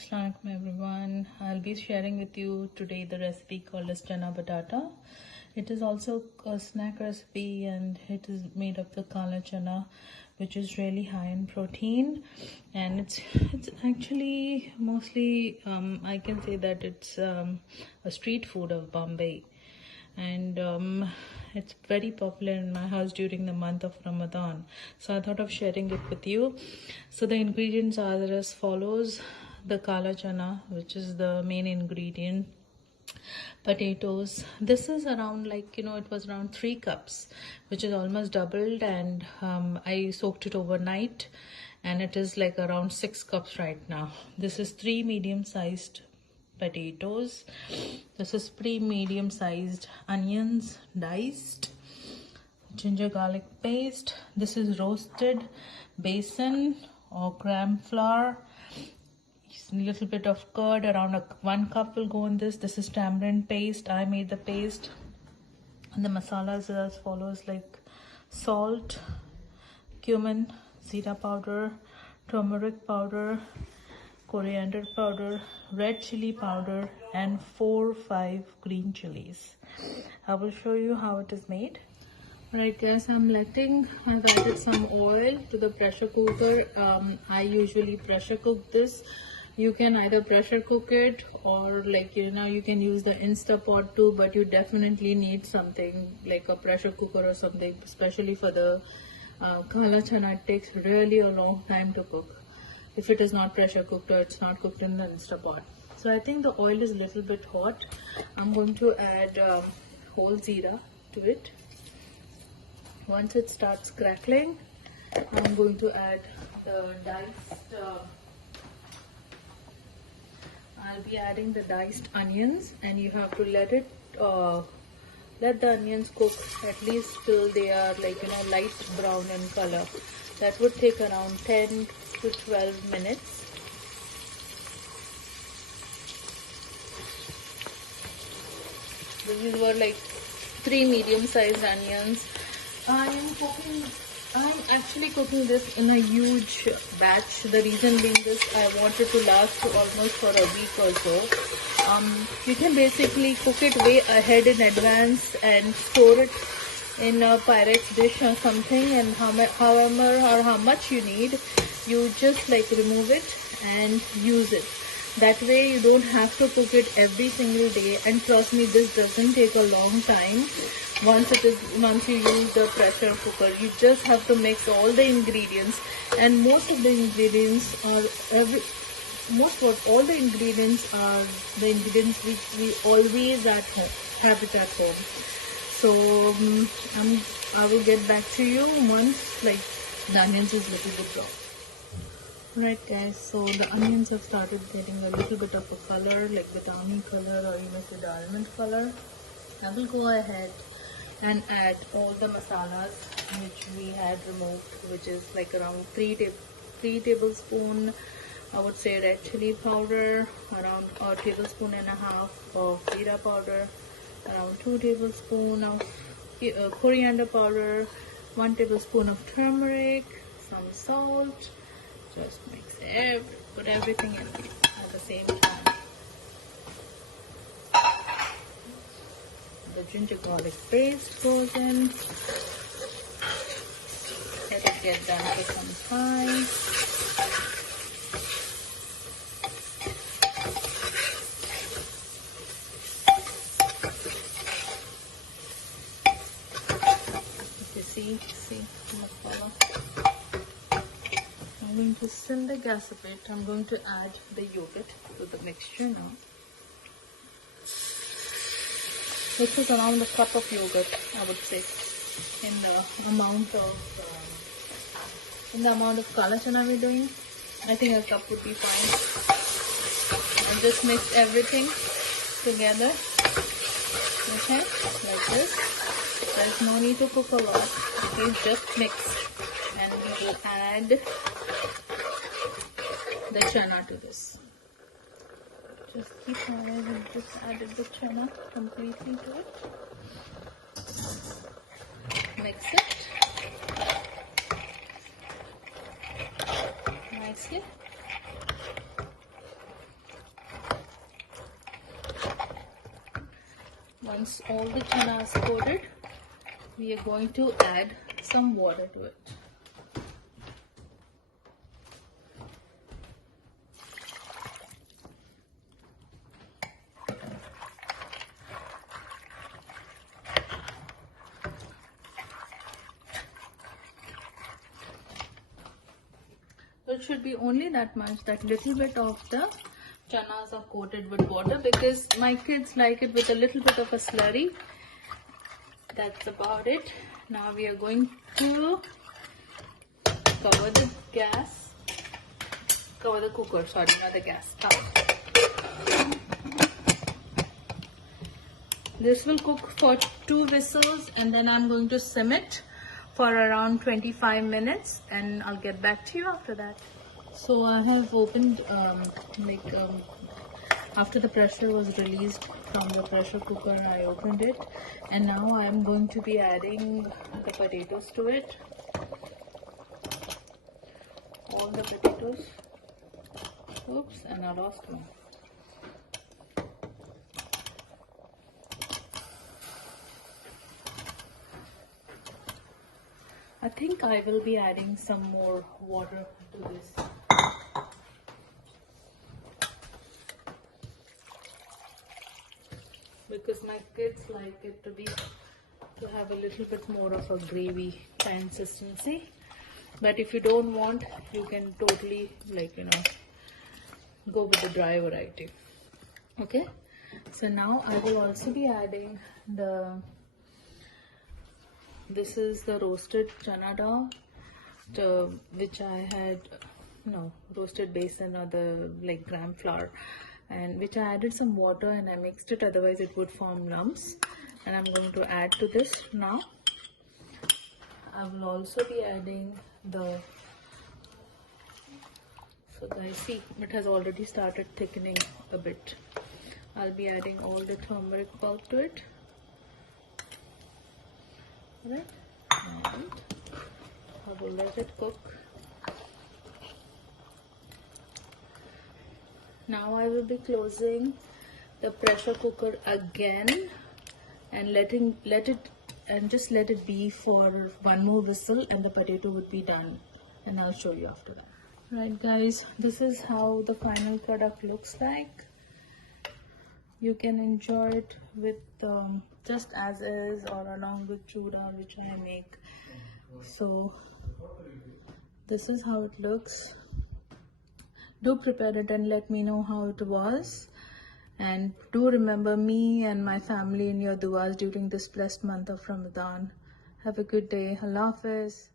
Assalamualaikum everyone. I'll be sharing with you today the recipe called as chana batata. It is also a snack recipe and it is made of the kala chana, which is really high in protein, and it's actually mostly I can say that it's a street food of Bombay, and it's very popular in my house during the month of Ramadan. So I thought of sharing it with you. So the ingredients are as follows: the kala chana, which is the main ingredient, potatoes. This is around, like, it was around 3 cups, which is almost doubled, and I soaked it overnight, and it is like around 6 cups right now. This is 3 medium-sized potatoes. This is 3 medium-sized onions diced, ginger garlic paste. This is roasted besan or gram flour. A little bit of curd, around 1 cup will go in this. This is tamarind paste. I made the paste. And the masalas are as follows, like salt, cumin, zira powder, turmeric powder, coriander powder, red chili powder, and 4-5 green chilies. I will show you how it is made. Right guys, I've added some oil to the pressure cooker. I usually pressure cook this. You can either pressure cook it, or you can use the Instapot too, but you definitely need something like a pressure cooker or something, especially for the kala chana. It takes really a long time to cook if it is not pressure cooked or it's not cooked in the Instapot. So I think the oil is a little bit hot. I'm going to add whole zira to it. Once it starts crackling, I'm going to add the diced I'll be adding the diced onions, and you have to let the onions cook at least till they are light brown in color. That would take around 10 to 12 minutes. These were like 3 medium-sized onions. I'm actually cooking this in a huge batch. The reason being this, I want it to last almost for a week or so. You can basically cook it way ahead in advance and store it in a Pyrex dish or something, and however or how much you need, you just remove it and use it. That way you don't have to cook it every single day, and trust me, this doesn't take a long time. Once you use the pressure cooker, you just have to mix all the ingredients, and most of the ingredients are all the ingredients are the ingredients which we always have it at home. So I will get back to you once the onions is little bit brown. Right guys, so the onions have started getting a little bit of a color, like the dami color or even the almond color. I will go ahead and add all the masalas which we had removed, which is around 3 tablespoons, I would say, red chili powder, around a tablespoon and a half of zira powder, around 2 tablespoons of coriander powder, 1 tablespoon of turmeric, some salt. Just put everything in at the same time. The ginger garlic paste goes in. Let it get done for some time. You see masala. I'm going to sim the gas a bit. I'm going to add the yogurt to the mixture now. This is around a cup of yogurt, I would say, in the amount of kala chana we're doing. I think a cup would be fine. And just mix everything together. Okay, like this. There's no need to cook a lot. Okay, just mix, and we will add the chana to this. Just keep on. We just added the chana completely to it. Mix it nicely. Once all the chana is coated, we are going to add some water to it. It should be only that much, that little bit of the chanas are coated with water, because my kids like it with a little bit of a slurry. That's about it. Now we are going to cover the cooker, sorry, not the gas. This will cook for 2 whistles, and then I'm going to sim it for around 25 minutes, and I'll get back to you after that. So I have opened, after the pressure was released from the pressure cooker, I opened it, and now I'm going to be adding the potatoes to it. All the potatoes. Oops, and I lost one. I think I will be adding some more water to this. Because my kids like it to have a little bit more of a gravy consistency. But if you don't want, you can totally go with the dry variety. Okay, so now I will also be adding this is the roasted chana dal, which I had roasted besan, or the gram flour, and which I added some water and I mixed it, otherwise it would form lumps, and I'm going to add to this now. I will also be adding so guys, see, it has already started thickening a bit. I'll be adding all the turmeric pulp to it. Alright, and I will let it cook. Now I will be closing the pressure cooker again and let it be for 1 more whistle, and the potato would be done, and I'll show you after that. Right guys, this is how the final product looks like. You can enjoy it with just as is, or along with chura, which I make. So this is how it looks. Do prepare it and let me know how it was, and do remember me and my family in your duas during this blessed month of Ramadan. Have a good day. Allah Hafiz.